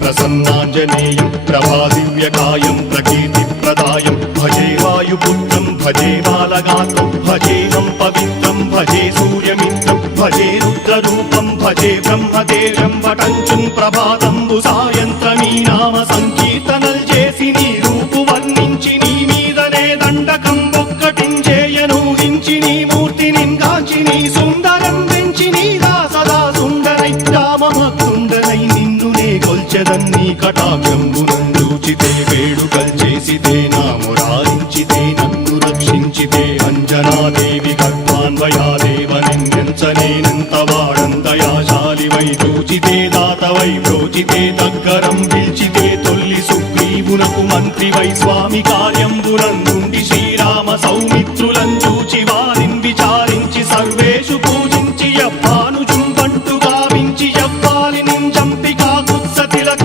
ప్రసన్నాంజనేయం ప్రభాదివ్యకాయం ప్రకీర్తిప్రదాయం భజే వాయుపుత్రం భజే బాలగాత్రం భజేహం పవిత్రం భజే సూర్యమిత్రం భజే రుద్రరూపం భజే బ్రహ్మదేవం వటంచుం ప్రభాతంబు సాయంత్రమీ నామ సంకీర్తనల్ చేసి నీ రూపు వర్ణించి నీ మీదనే దండకం ఒక్కటించేయనూహించి నీ మూర్తి నింగాచి నీ సుందరం వెంచి నీ దాసదా సుందరై రామభక్తుండనై నిన్నునే గొల్చెదన్నీ కటాక్షంబునందూచితే వేడుకల్ చేసితే నా మురారించితే నన్ను రక్షించితే అంజనాదేవి గర్భాన్వయాదేవ నిన్నెంచనేనంత వాడంతయాశాలివై చూచితే దాతవై ప్రోచితే దగ్గరం పిల్చితే తొల్లి సుగ్రీవునకు మంత్రివై స్వామి కార్యంబునందుండి శ్రీరామ సౌమిత్ర